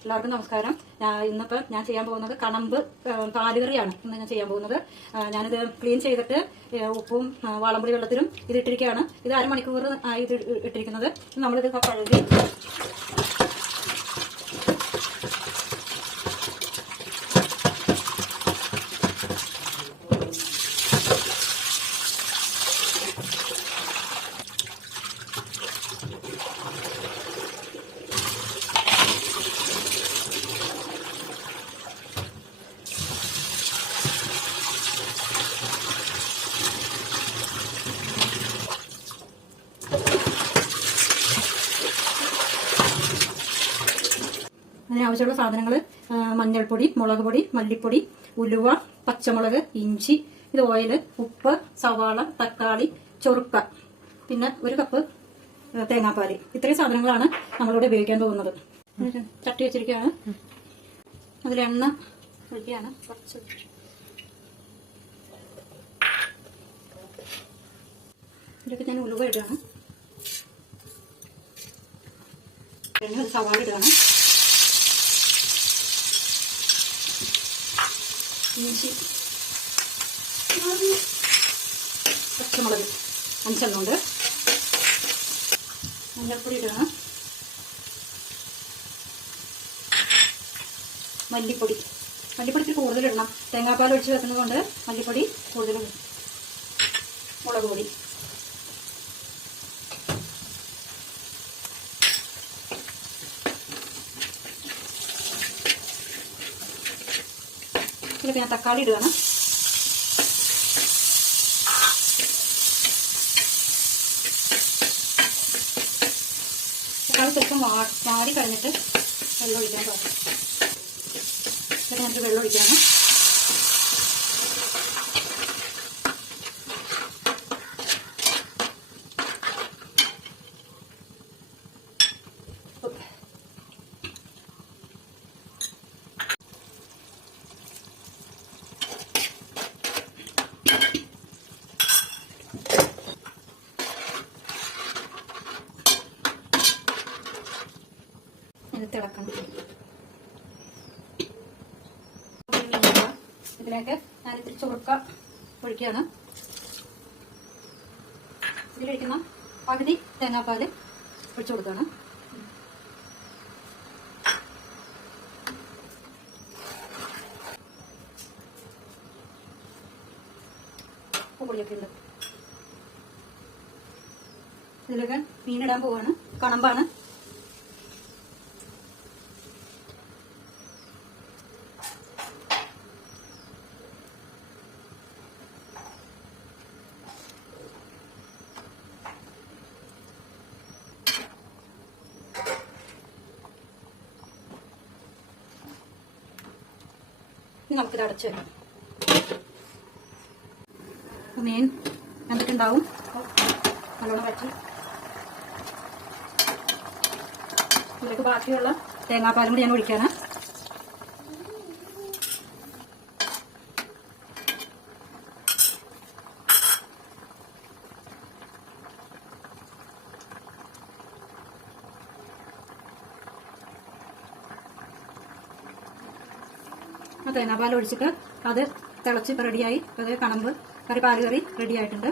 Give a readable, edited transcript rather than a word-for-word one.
എല്ലാവർക്കും നമസ്കാരം. ഇന്നിപ്പോൾ ഞാൻ ചെയ്യാൻ പോകുന്നത് കണമ്പ് പാലുകറിയാണ് ഇന്ന് ഞാൻ ചെയ്യാൻ പോകുന്നത്. ഞാനിത് ക്ലീൻ ചെയ്തിട്ട് ഉപ്പും വാളംപുളി വെള്ളത്തിലും ഇത് ഇട്ടിരിക്കുകയാണ്. ഇത് അരമണിക്കൂർ ആയി ഇത് ഇട്ടിരിക്കുന്നത്. നമ്മളിത് കഴുകി അതിനാവശ്യമുള്ള സാധനങ്ങൾ മഞ്ഞൾപ്പൊടി, മുളക് പൊടി, മല്ലിപ്പൊടി, ഉലുവ, പച്ചമുളക്, ഇഞ്ചി, ഇത് ഓയിൽ, ഉപ്പ്, സവാള, തക്കാളി, ചൊറുക്ക, പിന്നെ 1 കപ്പ് തേങ്ങാപ്പാല്. ഇത്രയും സാധനങ്ങളാണ് നമ്മളിവിടെ ഉപയോഗിക്കാൻ പോകുന്നത്. ചട്ടി വെച്ചിരിക്കുകയാണ്. അതിൽ എണ്ണ ഒഴിക്കുകയാണ്. കുറച്ച് ഇതിലേക്ക് ഞാൻ ഉലുവ ഇടുകയാണ്. പിന്നെ സവാള ഇടുകയാണ്. ഇഞ്ചി, പച്ചമുളക് 5 എണ്ണം ഉണ്ട്. മഞ്ഞൾപ്പൊടി ഇടണം. മല്ലിപ്പൊടി ഇത്തിരി കൂടുതലിടണം. തേങ്ങാപ്പാൽ ഒഴിച്ച് വെക്കുന്നത് കൊണ്ട് മല്ലിപ്പൊടി കൂടുതലും. മുളക് പൊടി, ഇതിലേക്ക് ഞാൻ തക്കാളി ഇടുകയാണ്. തക്കാളി ചിലപ്പം വാടി കഴിഞ്ഞിട്ട് വെള്ളം ഒഴിക്കാൻ പാടില്ല. ഇതിലേക്ക് ഞാനൊരു വെള്ളം ഒഴിക്കുകയാണ്. തിളക്കണം. ഇതിലേക്ക് ഞാനിത്തിരി ചുറുക്ക ഒഴിക്കുകയാണ്. ഇതിലൊഴിക്കുന്ന പകുതി തേങ്ങാപ്പാല് ഒഴിച്ചു കൊടുക്കുകയാണ്. പൊടിയൊക്കെ ഉണ്ട്. ഇതിലൊക്കെ മീനിടാൻ പോവാണ്. കണമ്പാണ്. നമുക്കിത് അടച്ച് വെക്കാം. മീൻ എന്തൊക്കെയുണ്ടാവും നല്ലോണം വറ്റി. ഇതിലേക്ക് ബാക്കിയുള്ള തേങ്ങാപ്പാലും കൂടി ഞാൻ ഒഴിക്കാനാണ്. തേങ്ങാപ്പാൽ ഒഴിച്ചിട്ട് അത് തിളച്ച് റെഡിയായി. അത് കണമ്പ് കറി പാലുകറി റെഡി ആയിട്ടുണ്ട്.